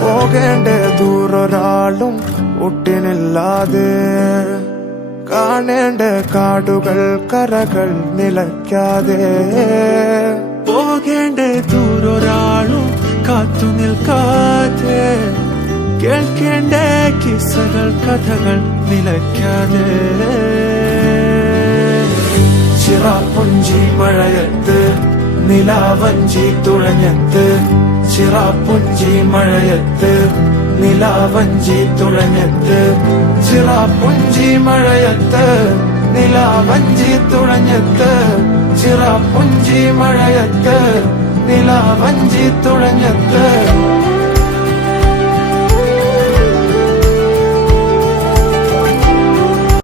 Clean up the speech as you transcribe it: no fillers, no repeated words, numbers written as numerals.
പോകേണ്ട ദൂരൊരാളും ഒട്ടിനില്ലാതെ, കാണേണ്ട കാടുകൾ കരകൾ നിലയ്ക്കാതെ. പോകേണ്ട ദൂരൊരാളും കാത്തു നിൽക്കാതെ, കേൾക്കേണ്ട കിസ്സകൾ കഥകൾ നിലയ്ക്കാതെ. ചിറാപ്പുഞ്ചി മഴയത്ത് നിലാവഞ്ചി തുഴഞ്ഞത്ത്, ചിറാപ്പുഞ്ചി മഴയത്ത് നിലാവഞ്ചി തുഴഞ്ഞത്ത്, ചിറാപ്പുഞ്ചി മഴയത്ത് നിലാവഞ്ചി തുഴഞ്ഞത്ത്, ചിറാപ്പുഞ്ചി മഴയത്ത് നിലാവഞ്ചി തുഴഞ്ഞത്ത്.